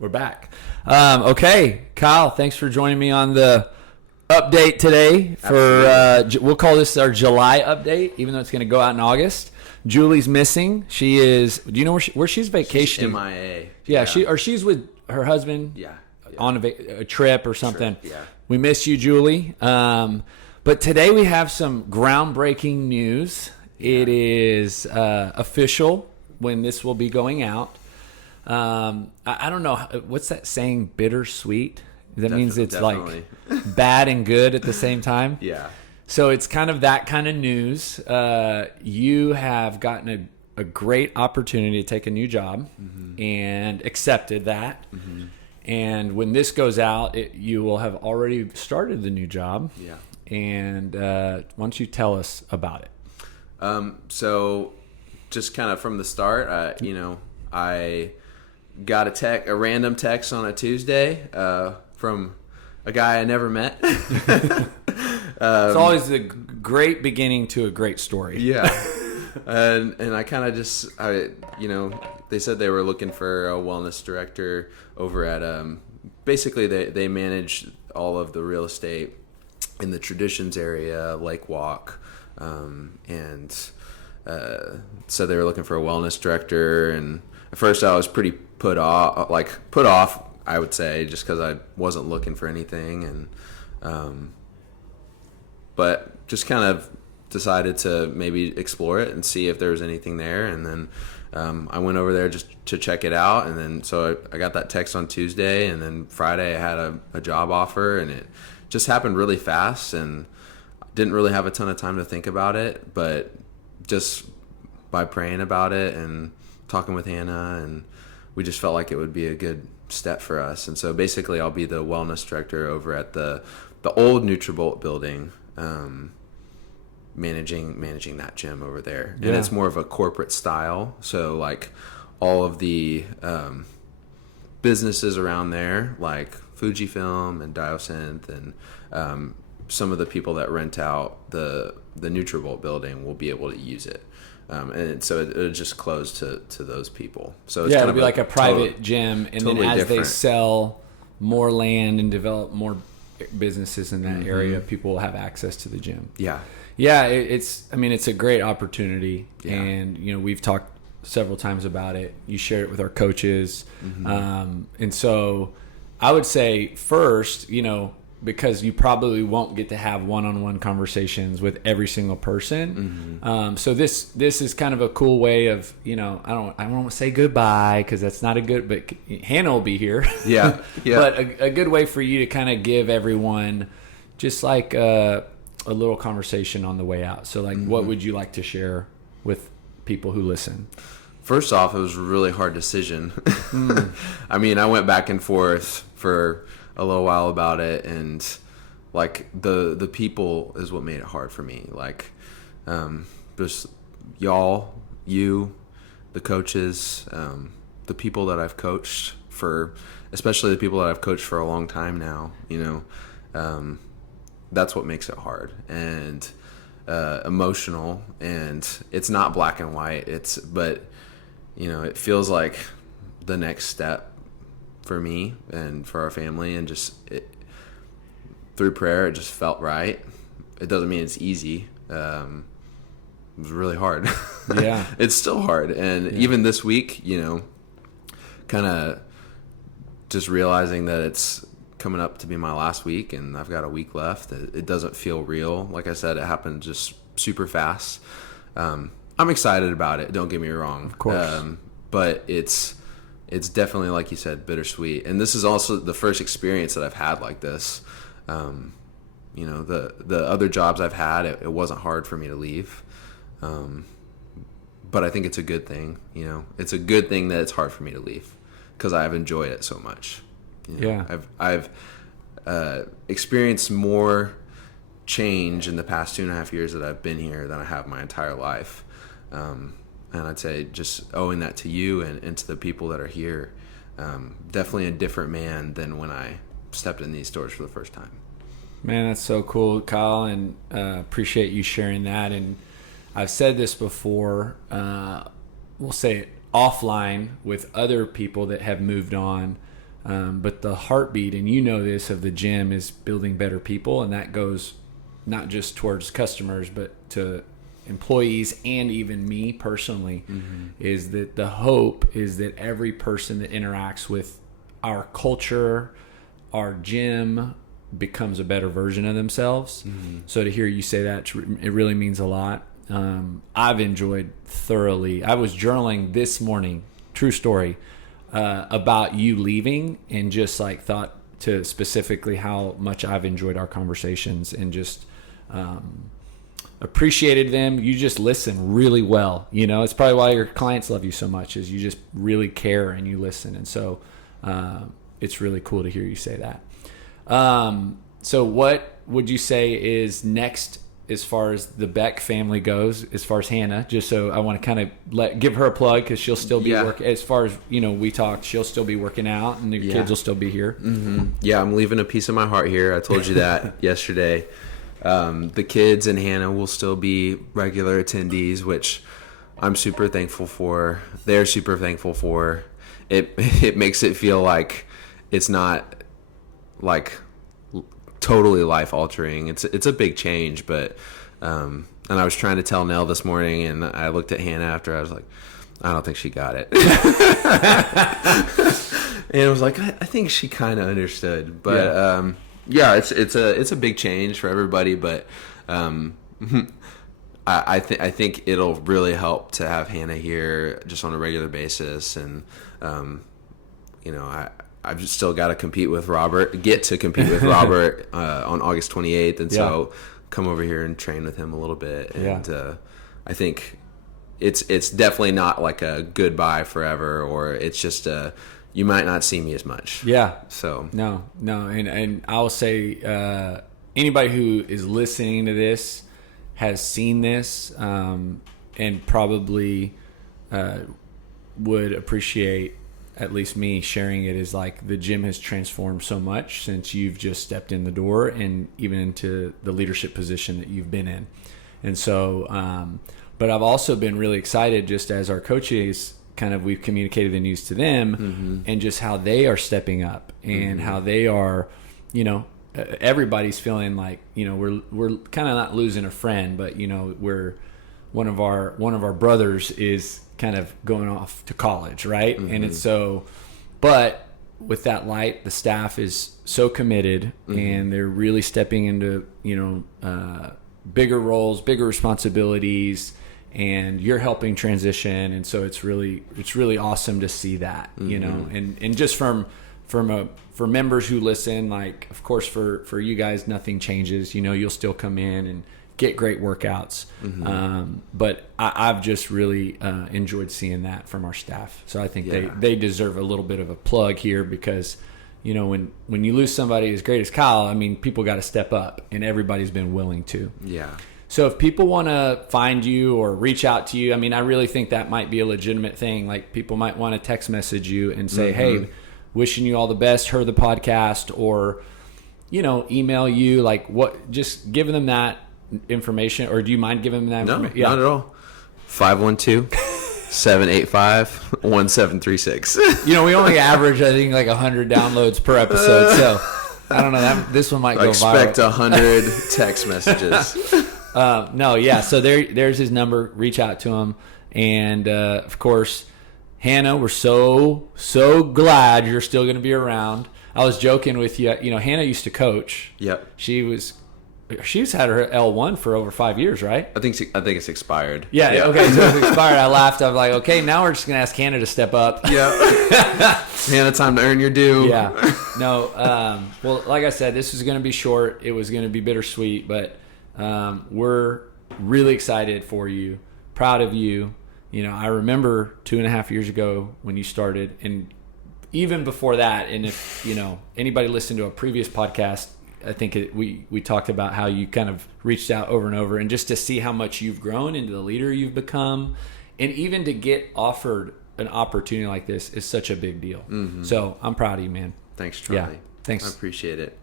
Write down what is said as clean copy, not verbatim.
We're back. Okay, Kyle, thanks for joining me on the update today. We'll call this our July update, even though it's going to go out in August. Julie's missing. She is. Do you know where she's vacationing? She's MIA. Yeah, she's with her husband. Yeah. On a trip or something. Yeah. We miss you, Julie. But today we have some groundbreaking news. It is official when this will be going out. I don't know. What's that saying? Bittersweet? That means it's definitely. like bad and good at the same time. Yeah. So it's kind of that kind of news. You have gotten a great opportunity to take a new job and accepted that. Mm-hmm. And when this goes out, you will have already started the new job. Yeah. And why don't you tell us about it? So just kind of from the start, I got a random text on a Tuesday from a guy I never met. It's always a great beginning to a great story. Yeah. And I kind of they said they were looking for a wellness director over at, basically they manage all of the real estate in the Traditions area, Lake Walk. So they were looking for a wellness director. And at first I was pretty put off, I would say, just because I wasn't looking for anything. And, but just kind of decided to maybe explore it and see if there was anything there. And then I went over there just to check it out. And then so I got that text on Tuesday, and then Friday I had a job offer, and it just happened really fast, and didn't really have a ton of time to think about it. But just by praying about it and talking with Hannah, and we just felt like it would be a good step for us. And so basically I'll be the wellness director over at the old Nutrabolt building, managing that gym over there. And it's more of a corporate style. So like all of the businesses around there, like Fujifilm and Diosynth, and some of the people that rent out the Nutrabolt building will be able to use it. And so it'll just close to those people. So it's it'll be like a private gym, and then as they sell more land and develop more businesses in that area, people will have access to the gym. Yeah, it's a great opportunity, and we've talked several times about it. You share it with our coaches, and so I would say first, because you probably won't get to have one-on-one conversations with every single person. So this is kind of a cool way of, I don't want to say goodbye because that's not a good, but Hannah will be here. Yeah. But a good way for you to kind of give everyone just like a little conversation on the way out. So like, what would you like to share with people who listen? First off, it was a really hard decision. I mean, I went back and forth for a little while about it, and like the people is what made it hard for me. Like just you, the coaches, the people that I've coached for, especially the people that I've coached for a long time now, that's what makes it hard and emotional. And it's not black and white, but it feels like the next step for me and for our family, and just through prayer it just felt right. It doesn't mean it's easy. It was really hard. Yeah. It's still hard. And even this week, kind of just realizing that it's coming up to be my last week and I've got a week left. It doesn't feel real. Like I said, it happened just super fast. I'm excited about it, don't get me wrong. Of course. But it's definitely, like you said, bittersweet. And this is also the first experience that I've had like this. The other jobs I've had, it wasn't hard for me to leave. But I think it's a good thing. It's a good thing that it's hard for me to leave because I've enjoyed it so much. I've experienced more change in the past 2.5 years that I've been here than I have my entire life. And I'd say just owing that to you and to the people that are here, definitely a different man than when I stepped in these doors for the first time. Man, that's so cool, Kyle, and appreciate you sharing that. And I've said this before, we'll say it offline with other people that have moved on, But the heartbeat, and you know this, of the gym is building better people, and that goes not just towards customers, but to employees and even me personally, is that the hope is that every person that interacts with our culture, our gym, becomes a better version of themselves. So to hear you say that, it really means a lot. I've enjoyed thoroughly. I was journaling this morning, true story, about you leaving, and just like thought to specifically how much I've enjoyed our conversations, and just appreciated them. You just listen really well. You know, it's probably why your clients love you so much, is you just really care and you listen. And so it's really cool to hear you say that. So what would you say is next as far as the Beck family goes, as far as Hannah? Just so I want to kind of give her a plug, because she'll still be working. As far as, you know, we talked, she'll still be working out, and the kids will still be here. Yeah, I'm leaving a piece of my heart here. I told you that yesterday. The kids and Hannah will still be regular attendees, which I'm super thankful for. They're super thankful for. It makes it feel like it's not like totally life altering. It's a big change, but and I was trying to tell Nell this morning, and I looked at Hannah after. I was like, I don't think she got it. And I was like, I think she kind of understood, but it's a big change for everybody, but I think it'll really help to have Hannah here just on a regular basis, and you know, I've still got to compete with Robert on August 28th, and so come over here and train with him a little bit, and I think it's definitely not like a goodbye forever, or it's just you might not see me as much. Yeah. So no, and I will say anybody who is listening to this has seen this, and probably would appreciate at least me sharing it, is like the gym has transformed so much since you've just stepped in the door, and even into the leadership position that you've been in. And so, but I've also been really excited, just as our coaches kind of, we've communicated the news to them, and just how they are stepping up, and how they are, you know, everybody's feeling like, you know, we're kind of not losing a friend, but, you know, we're one of our brothers is kind of going off to college, right? And it's so, but with that light, the staff is so committed, and they're really stepping into, you know, bigger roles, bigger responsibilities, and you're helping transition. And so it's really awesome to see that, you know, and just for members who listen, like, of course, for you guys, nothing changes, you know, you'll still come in and get great workouts. But I've just really enjoyed seeing that from our staff. So I think they deserve a little bit of a plug here, because, you know, when you lose somebody as great as Kyle, I mean, people got to step up, and everybody's been willing to. Yeah. So if people want to find you or reach out to you, I mean, I really think that might be a legitimate thing. Like, people might want to text message you and say, hey, wishing you all the best, heard the podcast, or, you know, email you, like, what, just giving them that information. Or do you mind giving them that information? No, not at all. 512-785-1736. You know, we only average, I think, like 100 downloads per episode, so I don't know, this one might go viral. Expect 100 text messages. So there's his number. Reach out to him. And of course, Hannah, we're so glad you're still going to be around. I was joking with you. You know, Hannah used to coach. Yep. She's had her L1 for over 5 years, right? I think it's expired. Yeah. Okay, so it's expired. I laughed. I was like, okay, now we're just going to ask Hannah to step up. Yeah. Hannah, time to earn your due. Yeah. No. Well, like I said, this was going to be short. It was going to be bittersweet, but we're really excited for you, proud of you. You know, I remember 2.5 years ago when you started, and even before that, and if, you know, anybody listened to a previous podcast, I think we talked about how you kind of reached out over and over, and just to see how much you've grown into the leader you've become, and even to get offered an opportunity like this is such a big deal. So I'm proud of you, man. Thanks, Charlie. Yeah, thanks. I appreciate it.